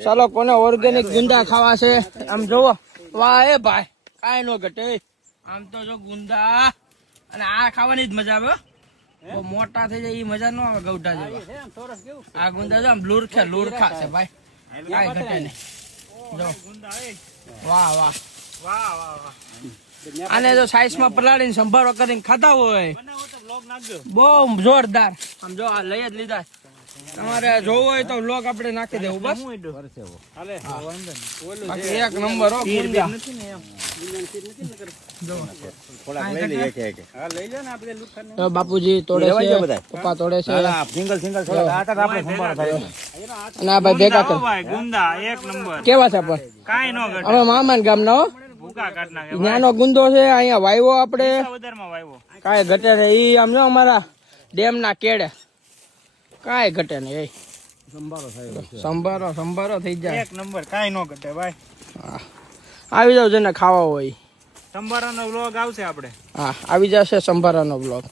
ચાલો કોને ઓર્ગેનિક ગુંદા ખાવા છે આમ જોવો વાહ એ ભાઈ કાંઈ નો ઘટે આમ તો જો ગુંદા અને આ ખાવાની જ મજા આવે બહુ મોટા થઈ જાય એ મજા ન આવે ગૌઢા જેવા આ ગુંદા જો આમ લુરખા છે ભાઈ કાંઈ ઘટે નહીં જો વાહ વાહ વાહ વાહ વાહ આને જો સાઈઝ માં પલાળીને સંભારો કરીને ખાતા હોય બહુ જોરદાર આમ જો આ લઈ જ લીધા તમારે જોવું હોય તો વ્લોગ આપણે નાખી દેવું બસ બાકી એક નંબર હો ગુંદા બાપુજી તોડે છે પપ્પા તોડે છે અને આ ભાઈ ભેગા કરે કેવા છે પણ અમે મામાન ગામ ના નાનો ગુંદો છે અહીંયા વાવ્યો આપડે કાંઈ ઘટે છે ઈ આમ જો અમારા ડેમ ના કેડે કાંઈ ઘટે નહીં સંભારો થઈ જાય એક નંબર કાંઈ નો ઘટે ભાઈ આવી જાવ જેને ખાવા હોય સંભારાનો વ્લોગ આવશે આપણે હા આવી જશે સંભારાનો વ્લોગ